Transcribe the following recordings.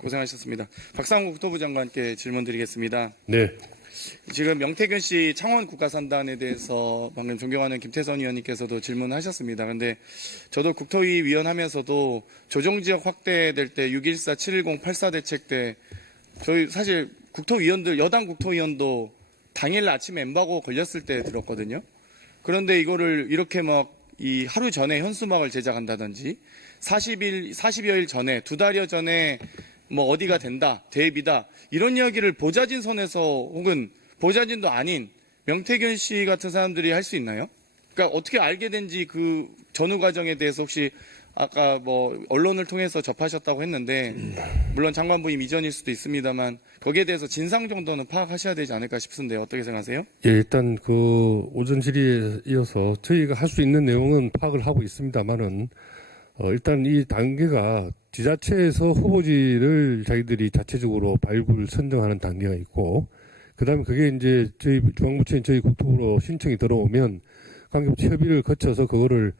고생하셨습니다. 박상우 국토부 장관께 질문 드리겠습니다. 네. 지금 명태균 씨 창원 국가산단에 대해서 방금 존경하는 김태선 의원님께서도 질문하셨습니다. 그런데 저도 국토위 위원하면서도 조정지역 확대될 때 6.14, 7.10, 8.4 대책 때 저희 사실 국토위원들, 여당 국토위원도 당일 아침에 엠바고 걸렸을 때 들었거든요. 그런데 이거를 이렇게 막 이 하루 전에 현수막을 제작한다든지 40여일 전에, 2달여 전에 뭐 어디가 된다, 대비다 이런 이야기를 보좌진 선에서 혹은 보좌진도 아닌 명태균 씨 같은 사람들이 할 수 있나요? 그러니까 어떻게 알게 된지 그 전후 과정에 대해서 혹시 아까 뭐 언론을 통해서 접하셨다고 했는데 물론 장관 부임 이전일 수도 있습니다만 거기에 대해서 진상 정도는 파악하셔야 되지 않을까 싶은데 어떻게 생각하세요? 예, 일단 그 오전 질의에 이어서 저희가 할 수 있는 내용은 파악을 하고 있습니다만은 일단 이 단계가 지자체에서 후보지를 자기들이 자체적으로 발굴 선정하는 단계가 있고 그다음에 그게 이제 저희 중앙부처인 저희 국토부로 신청이 들어오면 관계부처 협의를 거쳐서 그거를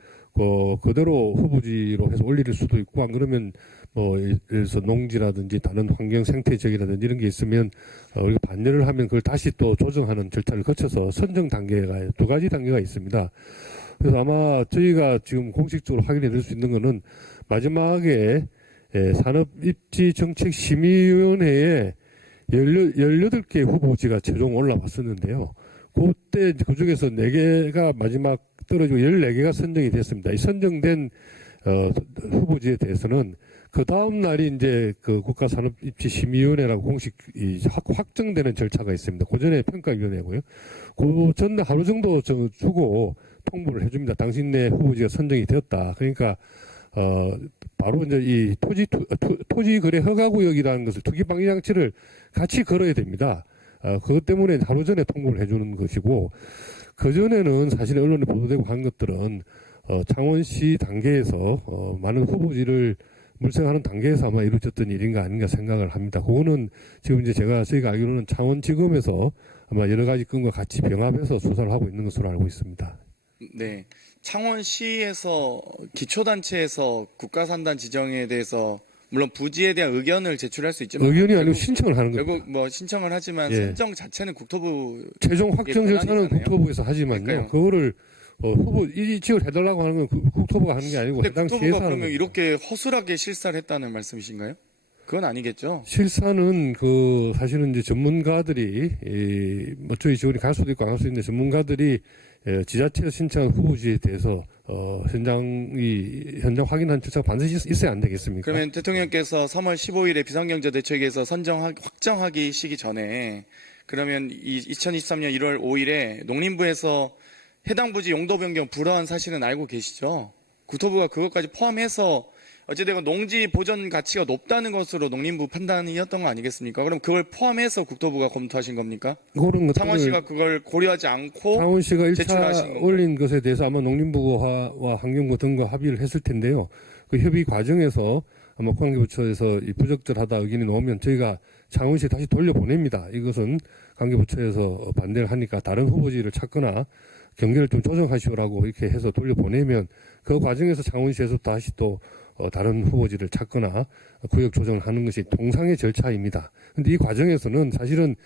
그대로 후보지로 해서 올릴 수도 있고 안 그러면 예를 들어서 농지라든지 다른 환경 생태 지역이라든지 이런 게 있으면 우리가 반려를 하면 그걸 다시 또 조정하는 절차를 거쳐서 선정 단계가 2가지 단계가 있습니다. 그래서 아마 저희가 지금 공식적으로 확인해 드릴 수 있는 거는 마지막에 산업입지정책심의위원회에 18개 후보지가 최종 올라왔었는데요. 그때 그중에서 4개가 마지막 떨어지고 14개가 선정이 됐습니다. 이 선정된 후보지에 대해서는 그 다음 날이 이제 그 국가산업입지심의위원회라고 공식 확정되는 절차가 있습니다. 그 전에 평가위원회고요. 그 전날 하루 정도 주고 통보를 해줍니다. 당신네 후보지가 선정이 되었다. 그러니까 바로 이제 이 토지 거래 허가구역이라는 것을 투기 방지 장치를 같이 걸어야 됩니다. 그것 때문에 하루 전에 통보를 해주는 것이고 그 전에는 사실 언론에 보도되고 한 것들은 창원시 단계에서 많은 후보지를 물색하는 단계에서 아마 이루어졌던 일인가 아닌가 생각을 합니다. 그거는 지금 이제 저희가 알기로는 창원지검에서 아마 여러 가지 건과 같이 병합해서 수사를 하고 있는 것으로 알고 있습니다. 네. 창원시에서 기초단체에서 국가산단 지정에 대해서 물론 부지에 대한 의견을 제출할 수 있지만 의견이 아니고 신청을 하는 거죠. 결국 뭐 신청을 하지만 예. 선정 자체는 국토부 최종 확정 절차는 국토부에서 하지만요. 그러니까요. 그거를 후보 이 지역을 해달라고 하는 건 국토부가 하는 게 아니고 근데 해당 국토부가 시에서 하는 그러면 거죠. 이렇게 허술하게 실사를 했다는 말씀이신가요? 그건 아니겠죠. 실사는 사실은 이제 전문가들이 뭐 저희 지원이 갈 수도 있고 안 갈 수도 있는데 전문가들이 지자체에서 신청한 후보지에 대해서 현장 확인한 절차가 반드시 있어야 안 되겠습니까? 그러면 대통령께서 3월 15일에 비상경제대책에서 확정하기 시기 전에 그러면 2023년 1월 5일에 농림부에서 해당 부지 용도 변경 불허한 사실은 알고 계시죠? 국토부가 그것까지 포함해서 어찌되건 농지 보전 가치가 높다는 것으로 농림부 판단이었던 거 아니겠습니까? 그럼 그걸 포함해서 국토부가 검토하신 겁니까? 창원시가 그걸 고려하지 않고 창원시가 제출하신 1차 건가요? 올린 것에 대해서 아마 농림부와 환경부 등과 합의를 했을 텐데요. 그 협의 과정에서 아마 관계부처에서 이 부적절하다 의견이 나오면 저희가 창원시에 다시 돌려보냅니다. 이것은 관계부처에서 반대를 하니까 다른 후보지를 찾거나 경계를 좀 조정하시오라고 이렇게 해서 돌려보내면 그 과정에서 창원시에서 다시 또 다른 후보지를 찾거나 구역 조정을 하는 것이 통상의 절차입니다. 그런데 이 과정에서는 사실은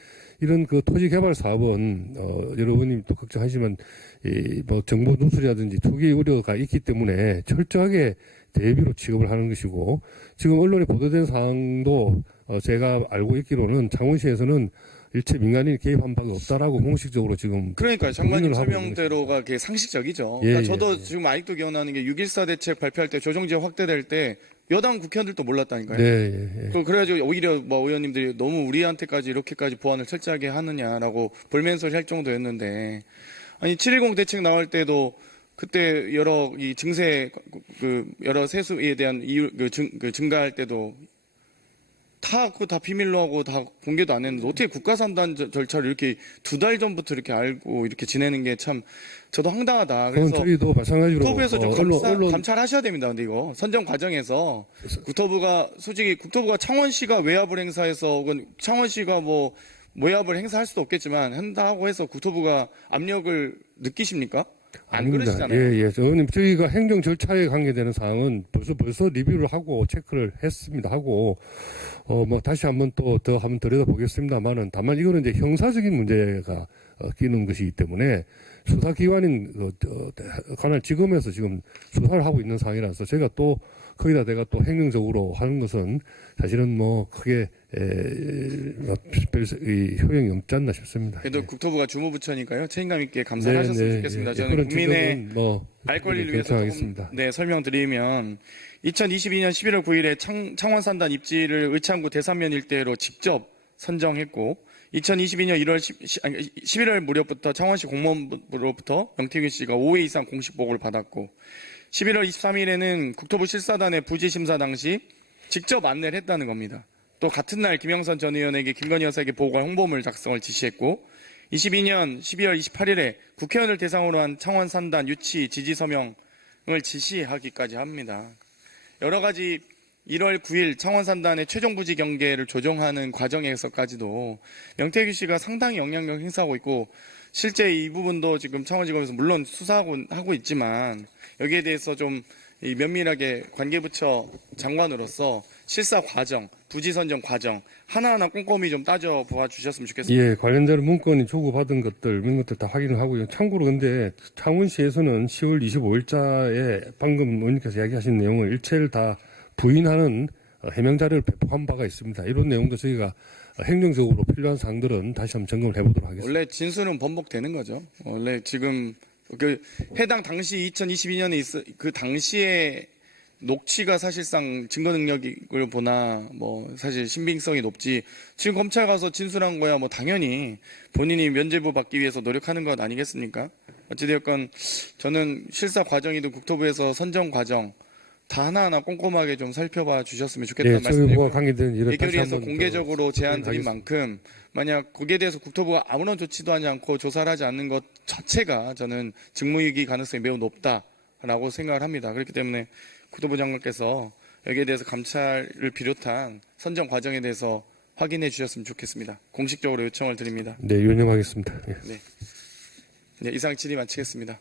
이런 그 토지 개발 사업은 여러분이 또 걱정하시지만 뭐 정보 누설이라든지 투기 우려가 있기 때문에 철저하게 대비로 취급을 하는 것이고 지금 언론에 보도된 사항도 제가 알고 있기로는 창원시에서는 일체 민간인이 개입한 바가 없다라고 공식적으로 지금 그러니까요. 장관님 부인을 하고 설명대로가 그게 상식적이죠. 예, 그러니까 저도 예. 지금 아직도 기억나는 게 6.14 대책 발표할 때 조정지역 확대될 때 여당 국회의원들도 몰랐다니까요. 네, 예, 예. 그래가지고 오히려 뭐 의원님들이 너무 우리한테까지 이렇게까지 보안을 철저하게 하느냐라고 볼멘소리 할 정도였는데 아니 7.10 대책 나올 때도 그때 여러 이 증세 여러 세수에 대한 이유 증가할 때도 그거 다 비밀로 하고 다 공개도 안 했는데 어떻게 국가산단 절차를 이렇게 2달 전부터 이렇게 알고 이렇게 지내는 게 참 저도 황당하다. 그건 그래서 저희도 마찬가지로 국토부에서 좀 언론 감찰하셔야 됩니다. 근데 이거 선정 과정에서 국토부가 창원시가 외압을 행사해서 혹은 창원시가 뭐 외압을 행사할 수도 없겠지만 한다고 해서 국토부가 압력을 느끼십니까? 안 그러시잖아요. 예. 저희가 행정 절차에 관계되는 사항은 벌써 리뷰를 하고 체크를 했습니다. 하고, 다시 한번 더 한번 들여다보겠습니다만은, 다만 이거는 이제 형사적인 문제가 끼는 것이기 때문에 수사기관인, 관할 지검에서 지금 수사를 하고 있는 상황이라서 제가 또 거기다 내가 또 행정적으로 하는 것은 사실은 크게 별 효용이 없지 않나 싶습니다. 그래도 예. 국토부가 주무부처니까요. 책임감 있게 감사를 하셨으면 좋겠습니다. 저는 그런 국민의 지적은 알 권리를 위해서 결정하겠습니다. 조금, 설명드리면 2022년 11월 9일에 창원 산단 입지를 의창구 대산면 일대로 직접 선정했고 2022년 11월 무렵부터 창원시 공무원으로부터 명태균 씨가 5회 이상 공식 보고를 받았고 11월 23일에는 국토부 실사단의 부지 심사 당시 직접 안내를 했다는 겁니다. 또 같은 날 김영선 전 의원에게 김건희 여사에게 보고할 홍보물 작성을 지시했고 22년 12월 28일에 국회의원을 대상으로 한 창원 산단 유치 지지 서명을 지시하기까지 합니다. 여러 가지 1월 9일 창원 산단의 최종 부지 경계를 조정하는 과정에서까지도 명태균 씨가 상당히 영향력을 행사하고 있고 실제 이 부분도 지금 창원지검에서 물론 수사하고 있지만 여기에 대해서 좀 면밀하게 관계부처 장관으로서 실사 과정, 부지 선정 과정 하나하나 꼼꼼히 좀 따져보아 주셨으면 좋겠습니다. 예, 관련자로 문건이 주고받은 것들, 이런 것들 다 확인을 하고요. 참고로 근데 창원시에서는 10월 25일자에 방금 의원님께서 이야기하신 내용을 일체를 다 부인하는 해명 자료를 배포한 바가 있습니다. 이런 내용도 저희가 행정적으로 필요한 사항들은 다시 한번 점검을 해보도록 하겠습니다. 원래 진술은 번복되는 거죠. 원래 지금 그 해당 당시 2022년에 그 당시에 녹취가 사실상 증거 능력을 보나 사실 신빙성이 높지 지금 검찰 가서 진술한 거야 당연히 본인이 면죄부 받기 위해서 노력하는 것 아니겠습니까? 어찌되었건 저는 실사 과정이든 국토부에서 선정 과정 다 하나하나 꼼꼼하게 좀 살펴봐 주셨으면 좋겠다는 말씀드리고요. 예결위에서 공개적으로 제안 드린 만큼 만약 거기에 대해서 국토부가 아무런 조치도 하지 않고 조사를 하지 않는 것 자체가 저는 직무유기 가능성이 매우 높다라고 생각을 합니다. 그렇기 때문에 국토부 장관께서 여기에 대해서 감찰을 비롯한 선정 과정에 대해서 확인해 주셨으면 좋겠습니다. 공식적으로 요청을 드립니다. 네, 유념하겠습니다. 예. 네, 이상 질의 마치겠습니다.